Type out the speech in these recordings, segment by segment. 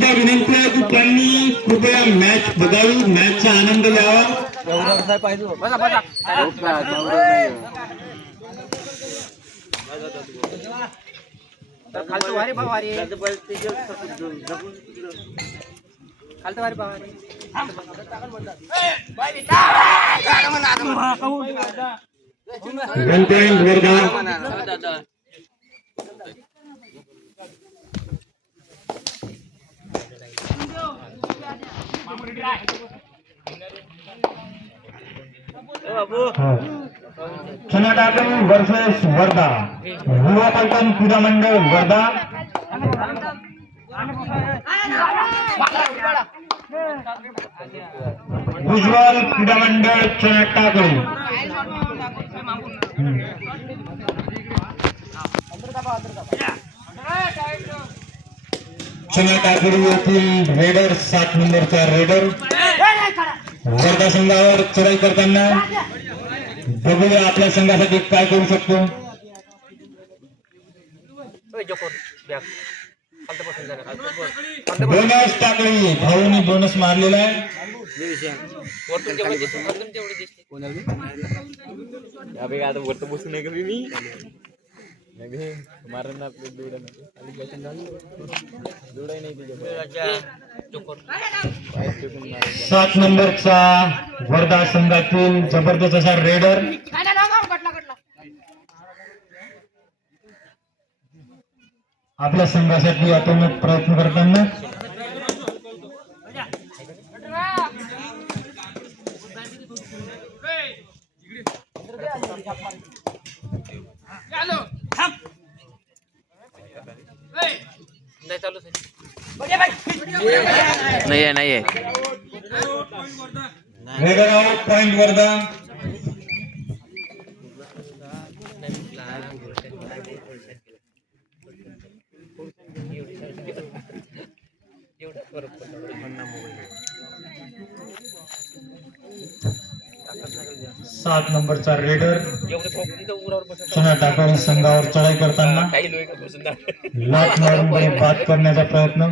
सुद्धा विनंती आहे की त्यांनी कृपया मॅच बघावी मॅचचा आनंद घ्यावा कर्नाटक वर्सेस वर्धा युवा पलटण क्रीडा मंडळ वर्धा उज्ज्वल क्रीडा रेडर सात नंबरचा रेडर वर्धा संघावर चढाई करू जोकोर, बॅग. खालतं बसून जा रे, खालतं बस. बोनस टाकली भाऊनी बोनस मारलेला आहे मी ना दुड खाली दुड नाही राजा, मारून सात नंबरचा वर्धा संघातील ज़बरदस्त असा रेडर आपल्या संघासाठी आपण प्रयत्न करताना। आहे. नाही आहे नाही आहे पॉइंट वर्धा। सात नंबरचा रेडर. सोन्या टाकाळी संघावर चढाई करताना. लाट मारून बाद करण्याचा प्रयत्न.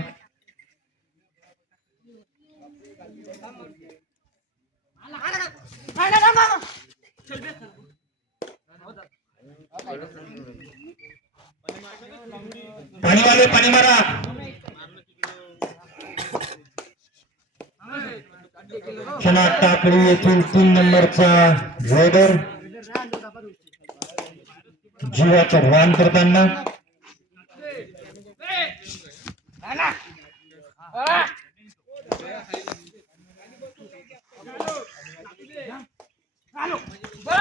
पाणी वाले पाणी मारा. चुना टाकळी येथील तीन नंबरचा रेडर जीवाचं रान करताना.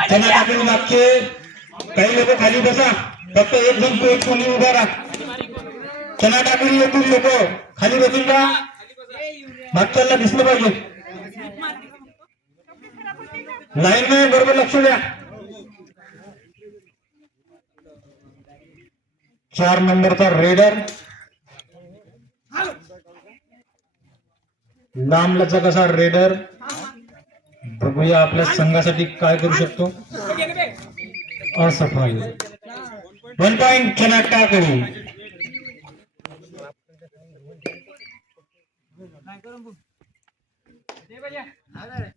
त्यांना टाकून मागचे. काही लोक खाली बसा. फक्त एक जण तो एक कोणी उभा राहा. चना टाकून येतील लोक खाली बसून जा मागच्याला दिसलं पाहिजे. लाईन नाही बरोबर लक्ष द्या चार नंबरचा रेडर। लांब लचक असा रेडर? बघूया आपल्या संघासाठी काय करू शकतो? असफल वन पॉइंट चना टाकळी खेळ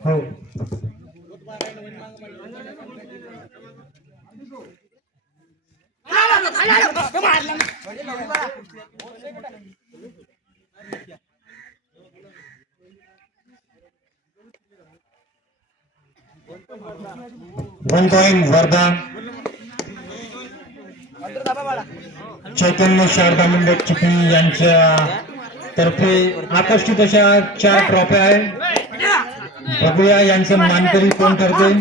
हो. वन पॉइंट वर्धा चैतन्य शारदा मंडळ चिखली यांच्या तर्फे आकर्षित अशा चार ट्रॉफ्या आहेत. बघूया यांचं मानकरी कोण ठरते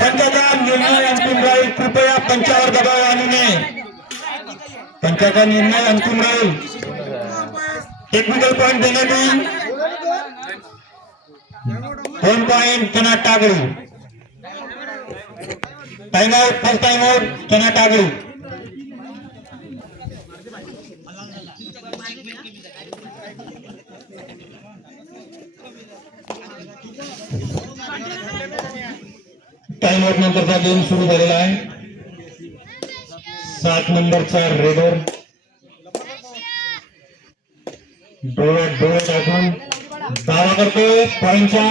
पंचाचा निर्णय अंतिम राहील. कृपया पंचावर दबाव आणू नये. पंचाचा निर्णय अंतिम राहील. टेक्निकल पॉइंट देण्यात येईल. दोन पॉइंट त्यांना Takali time out first time out त्यांना टागळी टाइम आउट नंतरचा गेम सुरू झालेला आहे सात नंबरचा रेडर डोळ्यात डोळे टाकून दावा करतोय पॉईंटचा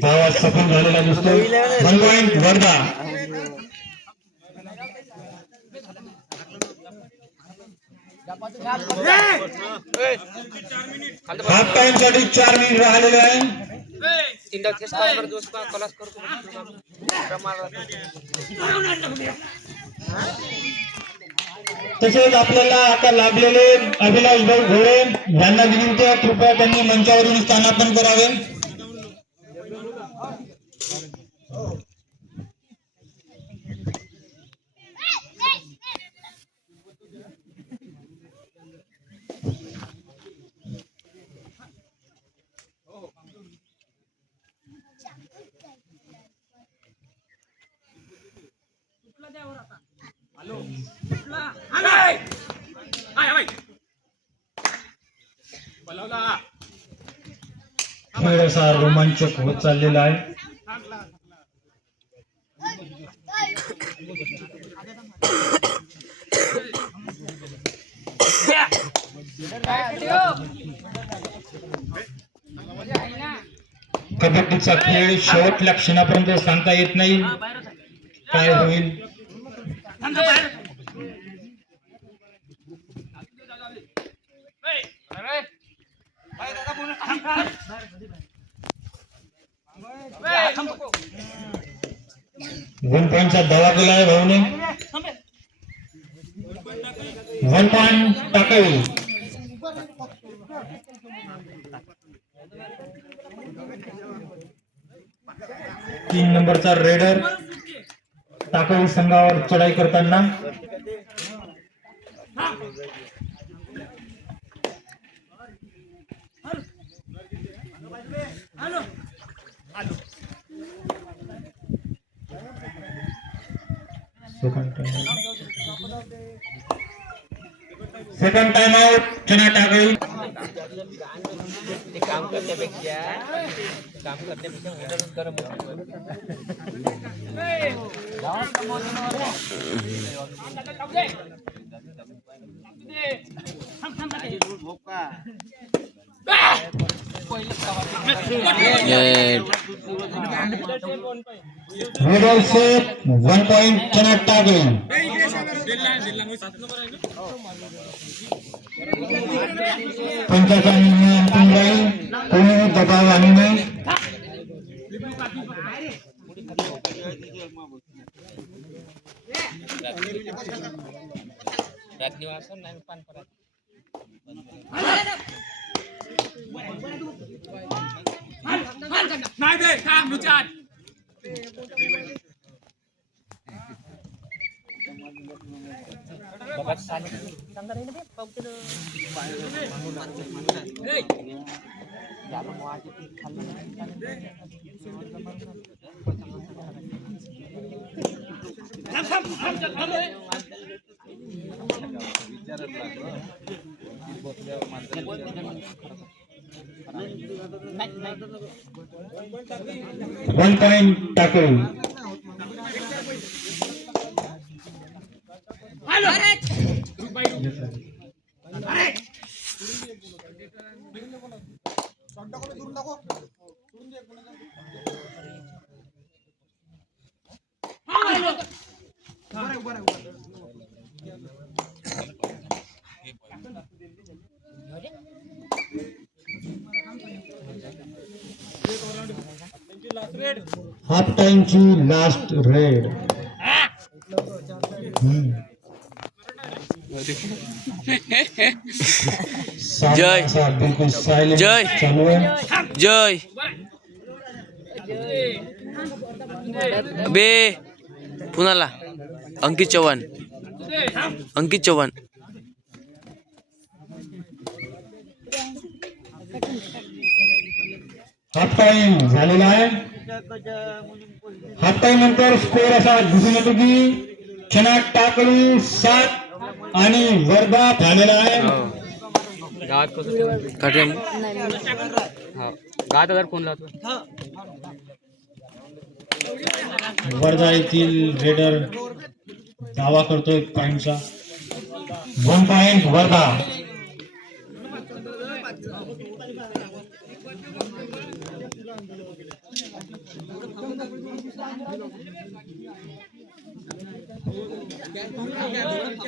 दावा सफल झालेला one point Wardha. Half time साठी चार मिनिट राहिलेले आहे तीन डाव तेच काम करतो उसका कलास करतो तसेच आपल्याला आता लाभलेले अभिलाष भाऊ घोळे यांना विनंती आहे कृपया त्यांनी मंचावरून स्थानापन करावे. खेळ असा रोमांचक होत चाललेला आहे. कबड्डीचा खेळ शेवटच्या क्षणापर्यंत सांगता येत नाही. वन पॉइंटचा दावा केला भाव ने वन पॉइंट टाकावी तीन नंबरचा रेडर टाकावी संघावर चढाई करताना सेकंड टाइम आउट चना टाकावी ते काम करण्यापेक्षा काम करण्यापेक्षा रेडर से वन पॉइंट चना टाकावी पंचाचा निर्णय अंतिम दबाव आणू नये राजनिवासन पान परत lucan. Bapak ini dia, Jangan One time tackle. Hello. Yes, sir. Silent जय. चालू आहे जय बे पुण्याला अंकित चव्हाण अंकित चव्हाण हाफ टाइम झालेला आहे हाफ टाइम नंतर स्कोर असा दिसून येतो की क्षणा टाकळी सात आणि वर्धा झालेला आहे. गावात कसं हा. गावात जर फोन लावतो. वर्धा येथील रेडर दावा करतोय पॉइंटचा one point Wardha.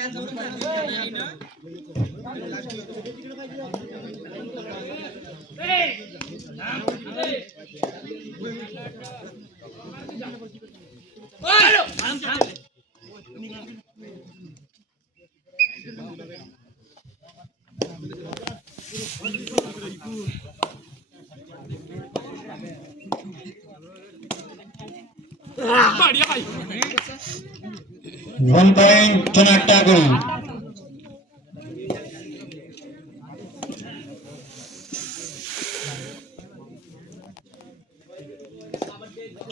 ¡Vamos! ¡Vamos! ¡Vamos! ¡Vamos! ¡Vamos! ¡Vamos! ¡Vamos! ¡Vamos! One point क्षणा Takali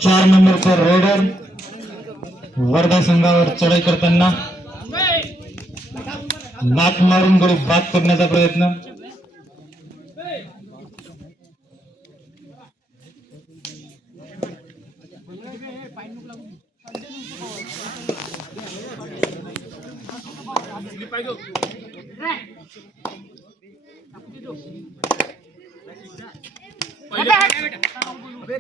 चार नंबरचा रेडर वर्धा संघावर चढाई करताना नाक मारून गडी बाद करण्याचा प्रयत्न.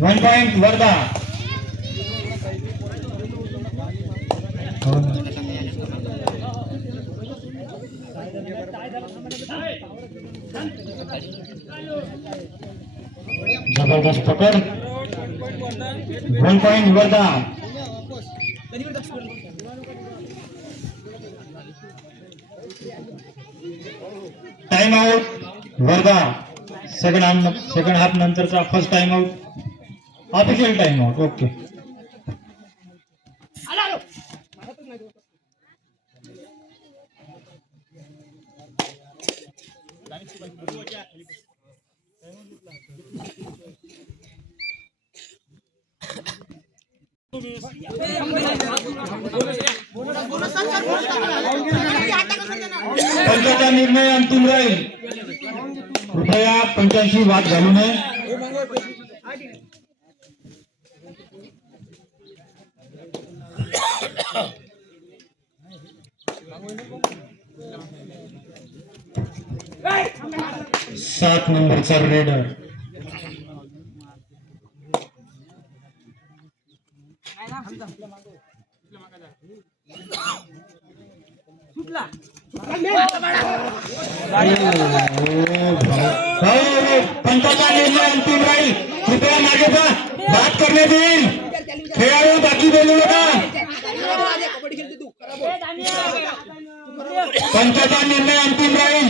वन पॉइंट वर्धा ज़बरदस्त पकड one point Wardha time out Wardha second half second half नंतरचा first time out official time out okay निर्णय अंतिम राहील. कृपया पंचांशी वाद घालू नये सात नंबरचा रेडर पंचाचा निर्णय अंतिम राहील बात येईल खेळाडू बाकी बोलू नका पंचाचा निर्णय अंतिम राहील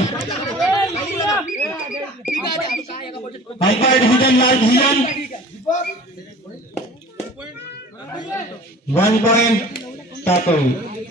अंपायर डिसिजन लाल डिसिजन वन पॉइंट टाकळी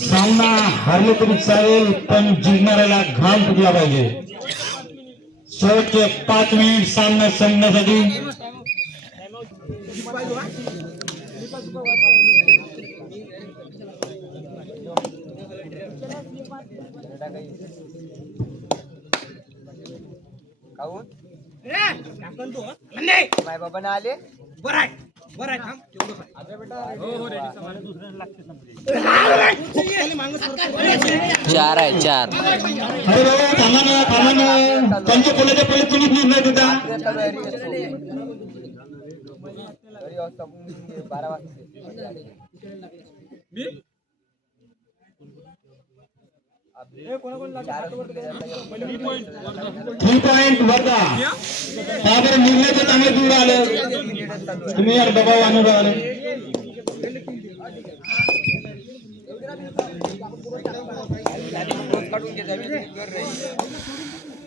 सामना हारले तरी चालेल पण जिंकणाऱ्याला घाम फुटला पाहिजे. शेवटचे सामना संपण्यासाठी काहून माय बाबा ना आले चार आहे चार अरे बाबा थांबा ना थांबा ना बोलायच्या पहिले तुम्ही निर्णय देता घरी वाजता बारा थ्री पॉइंट वर्धा का बरं निर्णयाचं चांगलं दूर आलं तुम्ही यार दबाव आणून राहिले काढून घे जा, मी घर राहील.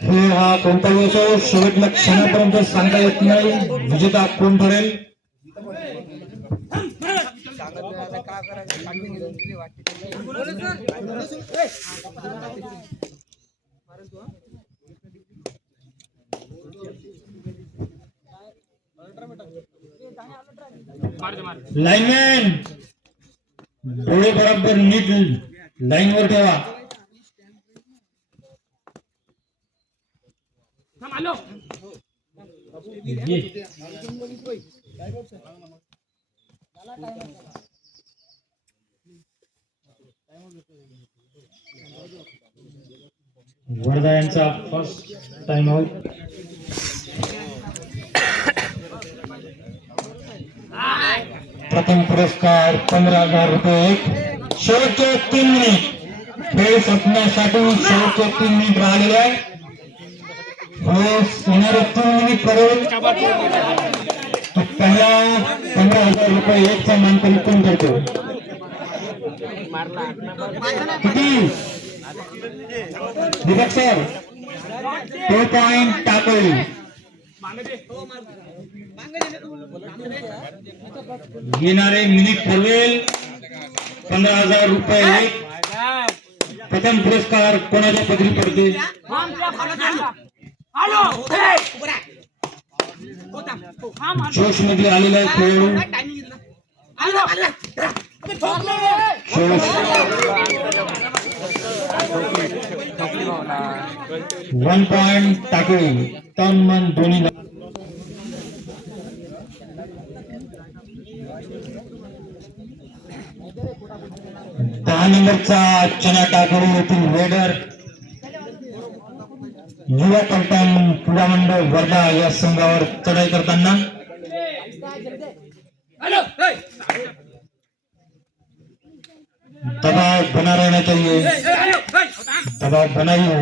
खेळ हा कोणता असो शेवटला क्षणापर्यंत सांगता येत नाही. विजेता कोण ठरेल? लाईनमॅन डोळे बरोबर नीट लाईन वर ठेवा. ये. वर्धा यांचा फर्स्ट टाइम आउट प्रथम पुरस्कार पंधरा हजार रुपये शेवटचे तीन मिनिट. खेळ संपण्यासाठी शेवटचे तीन मिनिट राहिलेले आहे. हे मिनिट करून पहिला पंधरा हजार रुपये एकचा मानकरी कोण करतो किती? Deepak sir two point Takali. येणारे मिनिट ठरवेल. पंधरा हजार रुपये एक. प्रथम पुरस्कार कोणाच्या पदरी पडते जोश मध्ये आलेला आहे खेळाडू वन पॉइंट टाकळी तन मन दोन्ही दहा नंबरचा चना टाकळी येथील raider युवा कप्तान क्रीडा मंडळ वर्धा या संघावर चढाई करताना दबाव बना रहना चाहिए दबाव बना ही है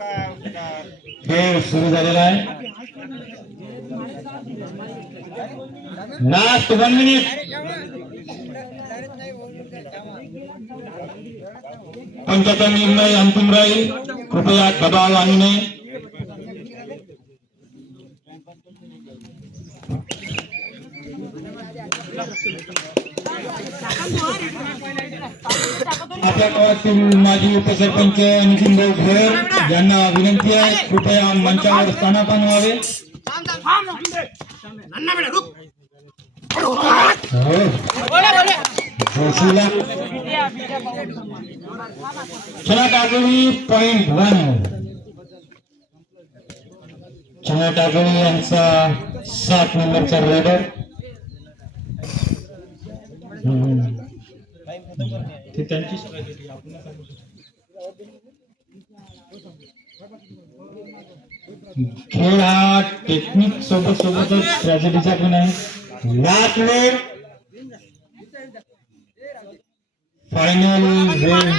खेळ सुरू झालेला आहे. लास्ट वन मिनिट पंचाचा निर्णय अंतिम राहील. कृपया दबाव आणू नये. आपल्या गावातील माजी उपसरपंच नितीन भाऊ भोयर यांना विनंती आहे कृपया मंचावर स्थानापन्न व्हावे. जोशीला. चला टाकळी पॉइंट वन चला टाकळी यांचा सात नंबरचा रेडर ते त्यांची strategy, आपण नाही सांगू शकत. खेळ हा टेक्निक सोबत सोबतच स्ट्रॅटेजीचा पण आहे लास्ट वेळ फायनल वेळ